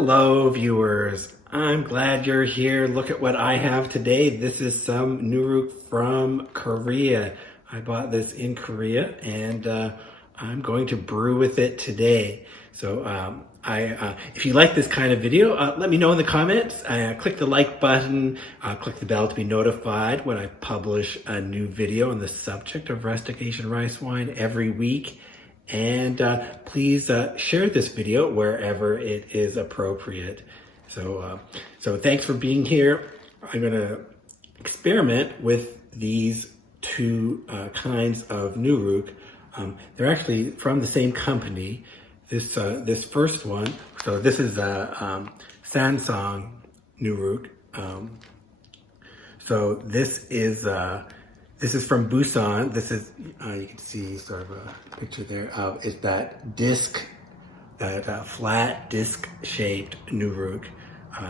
Hello viewers, I'm glad you're here. Look at what I have today. This is some nuruk from Korea. I bought this in Korea and I'm going to brew with it today. So if you like this kind of video, let me know in the comments. Click the like button, click the bell to be notified when I publish a new video on the subject of rustic Asian rice wine every week. And please share this video wherever it is appropriate. So thanks for being here. I'm going to experiment with these two kinds of nuruk. They're actually from the same company. This first one, so this is a Sansong nuruk. So this is from Busan. This is, you can see sort of a picture there of is that disc, that flat disc-shaped nuruk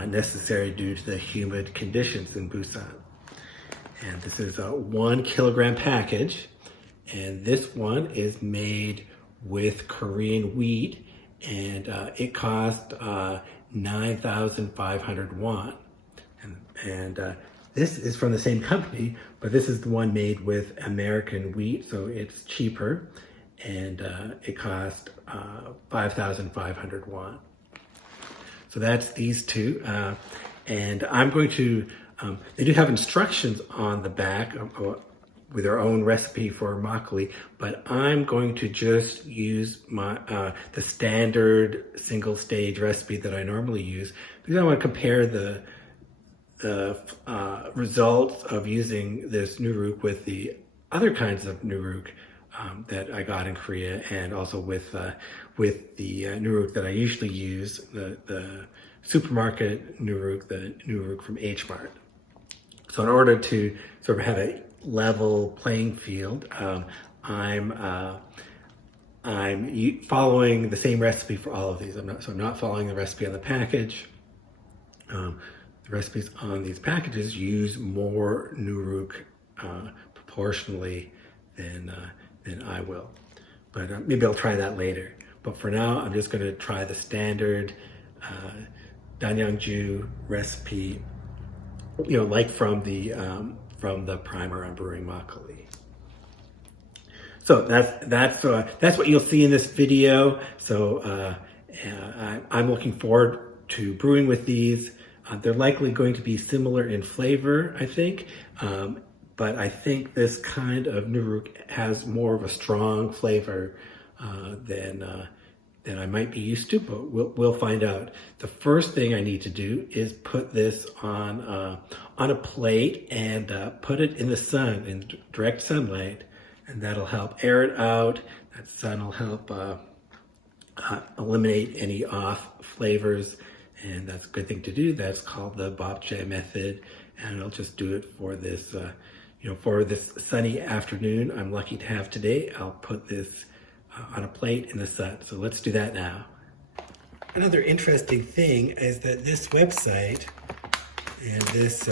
necessary due to the humid conditions in Busan. And this is a 1 kilogram package. And this one is made with Korean wheat, and it cost 9,500 won. And this is from the same company, but this is the one made with American wheat, so it's cheaper, and it cost 5,500 won. So that's these two, and I'm going to, they do have instructions on the back with their own recipe for makgeolli, but I'm going to just use my the standard single stage recipe that I normally use, because I want to compare the results of using this nuruk with the other kinds of nuruk that I got in Korea, and also with the nuruk that I usually use, the supermarket nuruk, the nuruk from H Mart. So in order to sort of have a level playing field, I'm following the same recipe for all of these. I'm not following the recipe on the package. The recipes on these packages use more nuruk proportionally than I will. But maybe I'll try that later. But for now, I'm just going to try the standard cheongju recipe, like from the primer on brewing makgeolli. So that's what you'll see in this video. So I'm looking forward to brewing with these. They're likely going to be similar in flavor, I think, but I think this kind of nuruk has more of a strong flavor than I might be used to, but we'll find out. The first thing I need to do is put this on a plate and put it in the sun, in direct sunlight, and that'll help air it out. That sun will help eliminate any off flavors. And that's a good thing to do. That's called the bapje method. And I'll just do it for this, for this sunny afternoon I'm lucky to have today. I'll put this on a plate in the sun. So let's do that now. Another interesting thing is that this website and this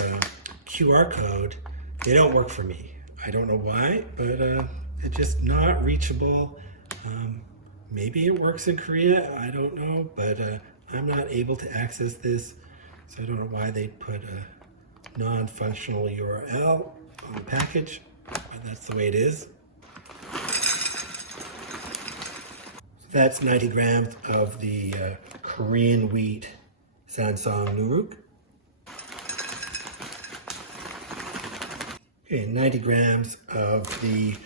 QR code, they don't work for me. I don't know why, but it's just not reachable. Maybe it works in Korea, I don't know, but I'm not able to access this, so I don't know why they put a non-functional URL on the package, but that's the way it is. That's 90 grams of the Korean wheat Sansong nuruk. Okay, 90 grams of the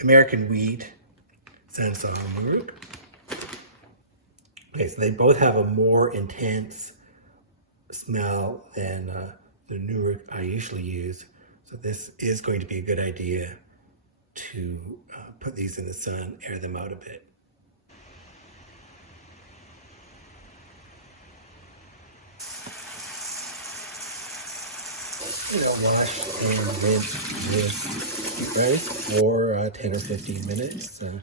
American wheat Sansong nuruk. Okay, so they both have a more intense smell than the nuruk I usually use. So this is going to be a good idea to put these in the sun, air them out a bit. Wash and rinse this rice for 10 or 15 minutes. And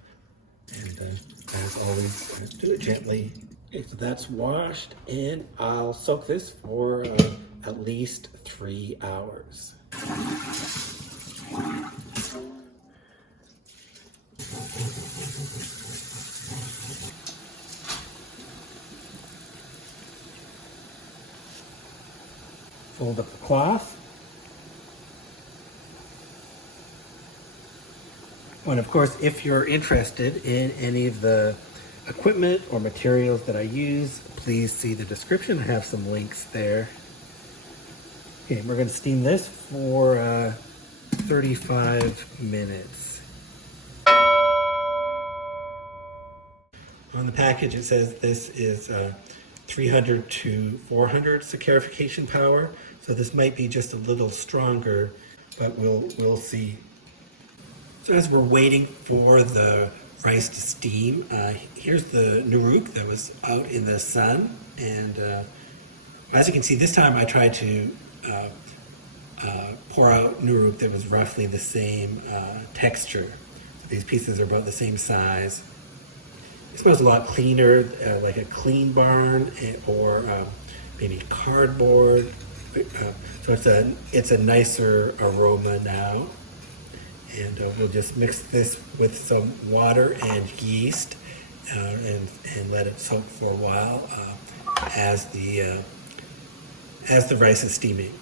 as always, do it gently. Okay, so that's washed, and I'll soak this for at least 3 hours. fold up the cloth. And of course, if you're interested in any of the equipment or materials that I use, please see the description. I have some links there. Okay, we're going to steam this for 35 minutes. On the package it says this is 300 to 400 saccharification power, so this might be just a little stronger, but we'll see. So as we're waiting for the rice to steam, here's the nuruk that was out in the sun, and as you can see, this time I tried to pour out nuruk that was roughly the same texture. So these pieces are about the same size. It smells a lot cleaner, like a clean barn, or maybe cardboard. So it's a nicer aroma now. And we'll just mix this with some water and yeast, and let it soak for a while as the rice is steaming.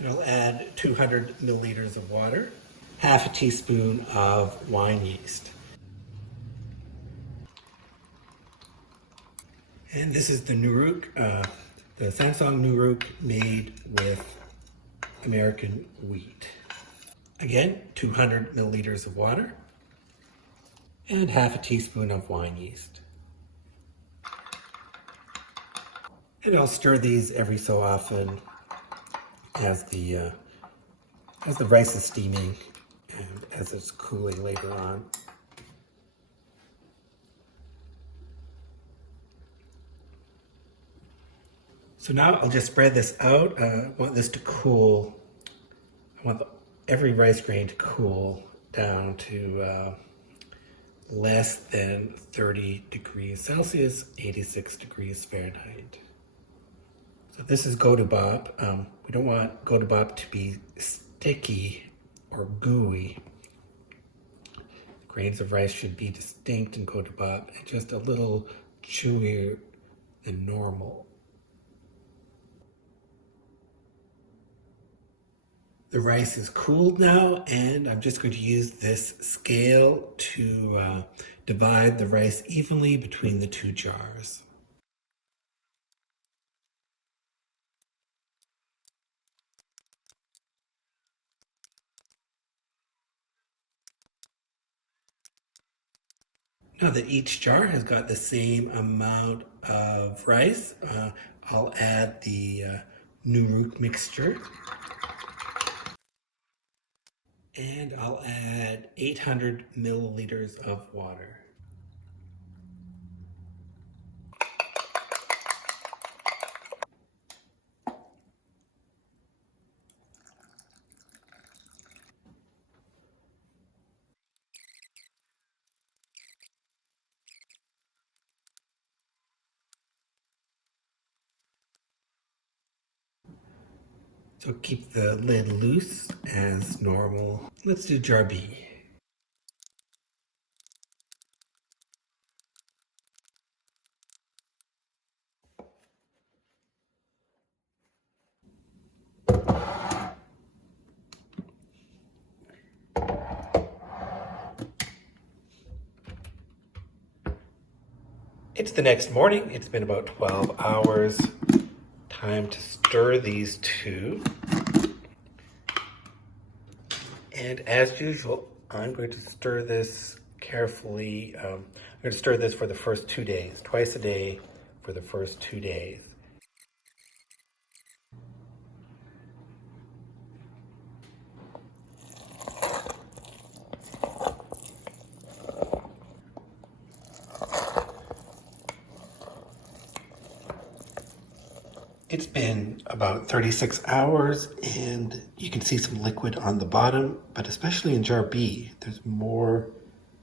And I'll add 200 milliliters of water, half a teaspoon of wine yeast. And this is the nuruk, the Sansong nuruk made with American wheat. Again, 200 milliliters of water and half a teaspoon of wine yeast. And I'll stir these every so often as the rice is steaming and as it's cooling later on. So now I'll just spread this out. I want this to cool. I want every rice grain to cool down to less than 30 degrees Celsius, 86 degrees Fahrenheit. So this is gotobop. We don't want gotobop to be sticky or gooey. Grains of rice should be distinct in gotobop and just a little chewier than normal. The rice is cooled now, and I'm just going to use this scale to divide the rice evenly between the two jars. Now that each jar has got the same amount of rice, I'll add the nuruk mixture. And I'll add 800 milliliters of water. So keep the lid loose as normal. Let's do jar B. It's the next morning. It's been about 12 hours. Time to stir these two. And as usual, I'm going to stir this carefully. I'm going to stir this for the first 2 days, twice a day for the first 2 days. It's been about 36 hours and you can see some liquid on the bottom, but especially in jar B, there's more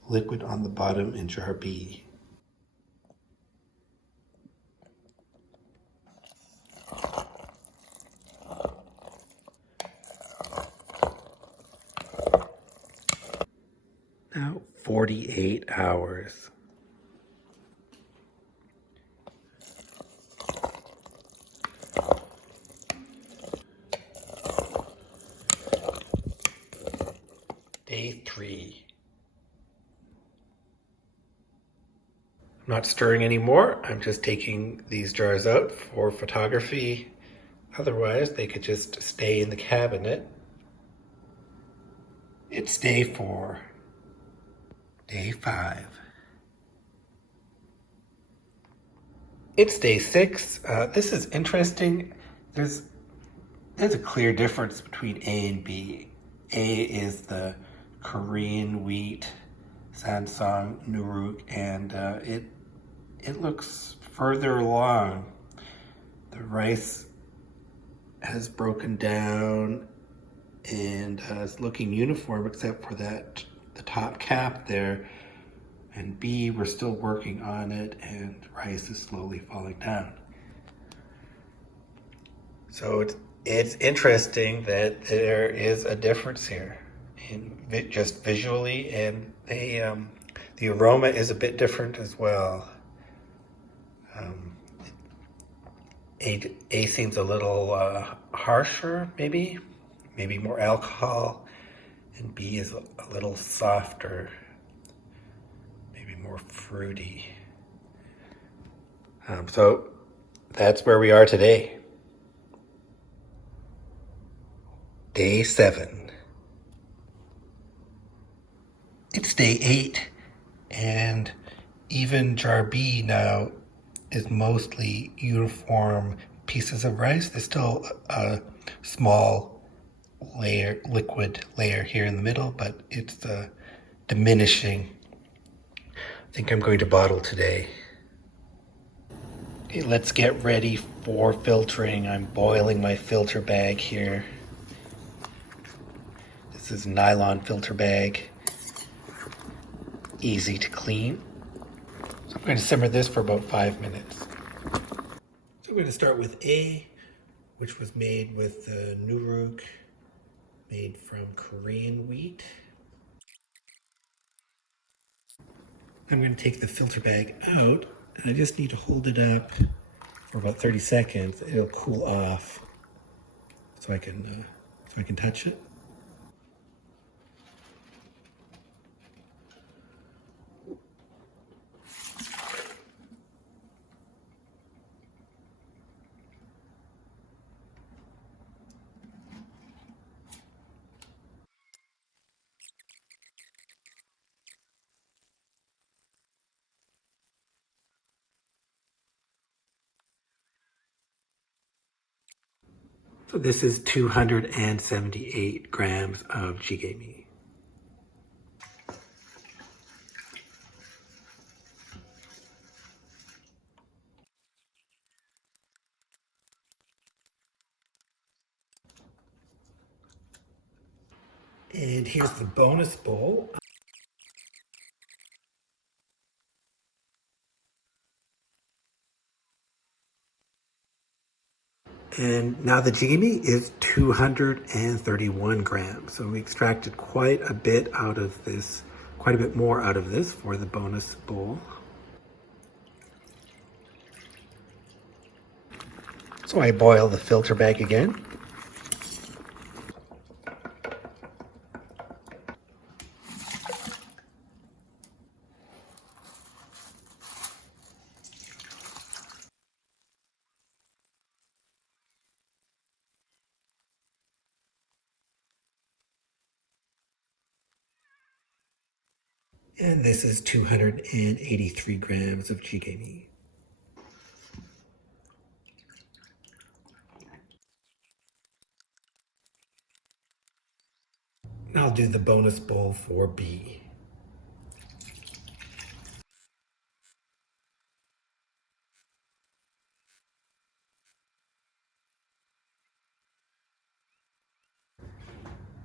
liquid on the bottom in jar B. Now 48 hours. Day 3. I'm not stirring anymore. I'm just taking these jars out for photography. Otherwise, they could just stay in the cabinet. It's day 4. Day 5. It's day 6. This is interesting. There's a clear difference between A and B. A is the Korean wheat, Sansong, nuruk, and it looks further along. The rice has broken down and is looking uniform except for the top cap there. And B, we're still working on it, and rice is slowly falling down. So it's interesting that there is a difference here, just visually, and the aroma is a bit different as well. A seems a little harsher, maybe more alcohol, and B is a little softer, maybe more fruity. So that's where we are today. Day 7. It's day 8, and even jar B now is mostly uniform pieces of rice. There's still a small liquid layer here in the middle, but it's diminishing. I think I'm going to bottle today. Okay, let's get ready for filtering. I'm boiling my filter bag here. This is a nylon filter bag, easy to clean. So I'm going to simmer this for about 5 minutes. So I'm going to start with A, which was made with nuruk, made from Korean wheat. I'm going to take the filter bag out, and I just need to hold it up for about 30 seconds. It'll cool off, so I can touch it. So this is 278 grams of jjigae. And here's the bonus bowl. And now the jjigae is 231 grams. So we extracted quite a bit more out of this for the bonus bowl. So I boil the filter bag again. And this is 283 grams of jjigae. I'll do the bonus bowl for B.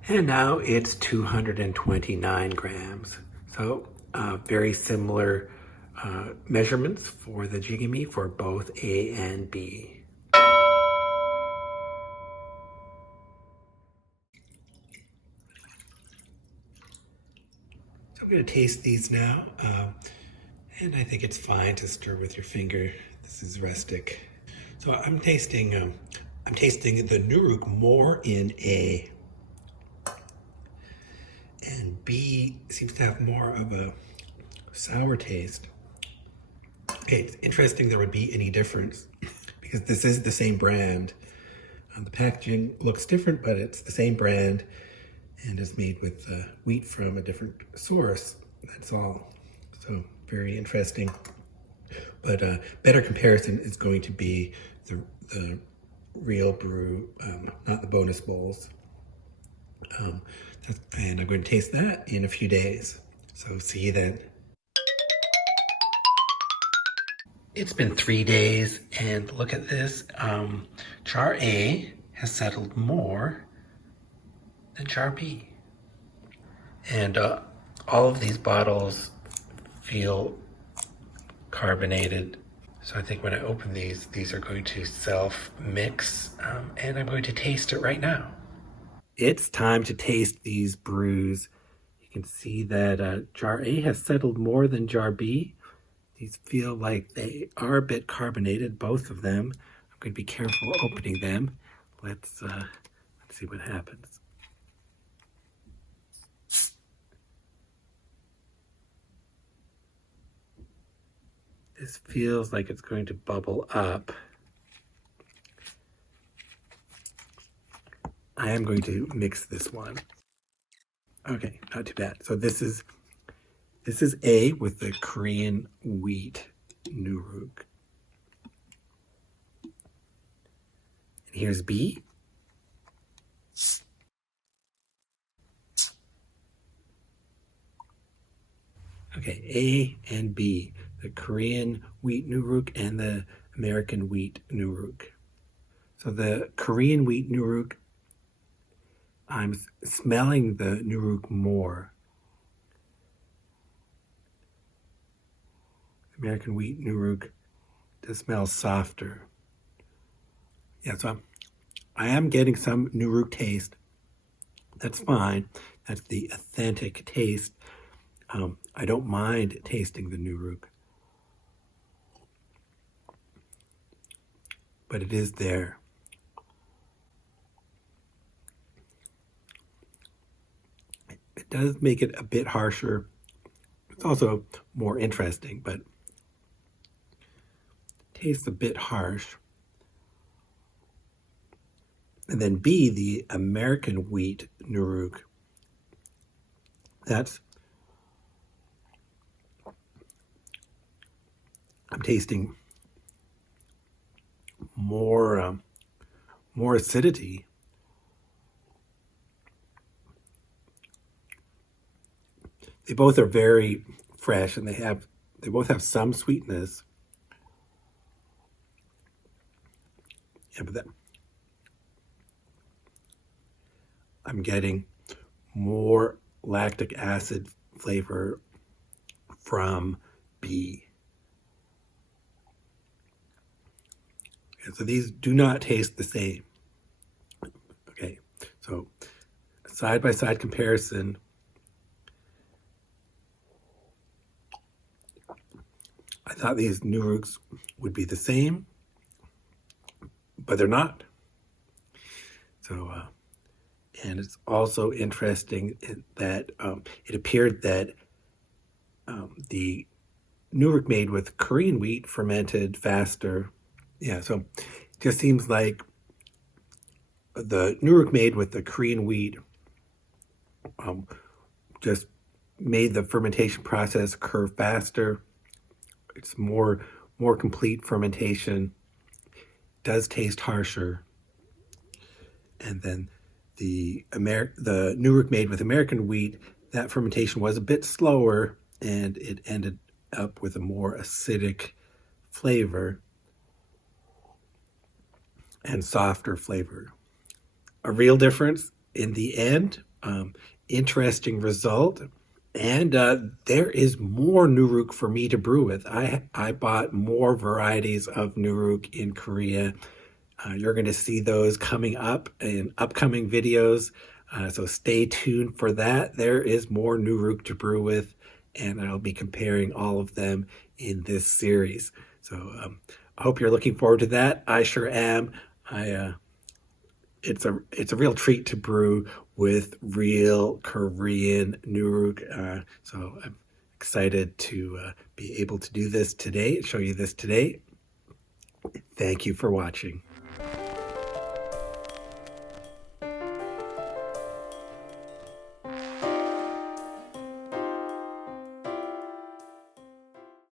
And now it's 229 grams. So very similar measurements for the jjigae for both A and B. So I'm going to taste these now, and I think it's fine to stir with your finger. This is rustic. So I'm tasting the nuruk more in A, and B B seems to have more of a sour taste. Okay, it's interesting there would be any difference because this is the same brand. The packaging looks different, but it's the same brand and is made with wheat from a different source. That's all. So very interesting. But better comparison is going to be the real brew, not the bonus bowls. And I'm going to taste that in a few days. So see you then. It's been 3 days, and look at this. Jar A has settled more than jar B. And all of these bottles feel carbonated. So I think when I open these are going to self-mix, and I'm going to taste it right now. It's time to taste these brews. You can see that jar A has settled more than jar B. These feel like they are a bit carbonated, both of them. I'm going to be careful opening them. Let's see what happens. This feels like it's going to bubble up. I am going to mix this one. Okay, not too bad. So this is A with the Korean wheat nuruk. And here's B. Okay, A and B, the Korean wheat nuruk and the American wheat nuruk. So the Korean wheat nuruk, I'm smelling the nuruk more. American wheat nuruk does smell softer. Yeah, so I am getting some nuruk taste. That's fine. That's the authentic taste. I don't mind tasting the nuruk, but it is there. It does make it a bit harsher. It's also more interesting, but tastes a bit harsh. And then B, the American wheat nuruk. I'm tasting more acidity. They both are very fresh, and they both have some sweetness. Yeah, but I'm getting more lactic acid flavor from B. And so these do not taste the same. Okay, so side-by-side comparison. I thought these nuruks would be the same, but they're not. So, and it's also interesting that it appeared that the nuruk made with Korean wheat fermented faster. Yeah, so it just seems like the nuruk made with the Korean wheat just made the fermentation process occur faster. It's more complete fermentation. Does taste harsher. And then the nuruk made with American wheat, that fermentation was a bit slower, and it ended up with a more acidic flavor and softer flavor. A real difference in the end. Interesting result. And there is more nuruk for me to brew with. I bought more varieties of nuruk in Korea. You're going to see those coming up in upcoming videos. So stay tuned for that. There is more nuruk to brew with, and I'll be comparing all of them in this series. So I hope you're looking forward to that. I sure am. it's a real treat to brew with real Korean nuruk. So I'm excited to be able to do this today, show you this today. Thank you for watching.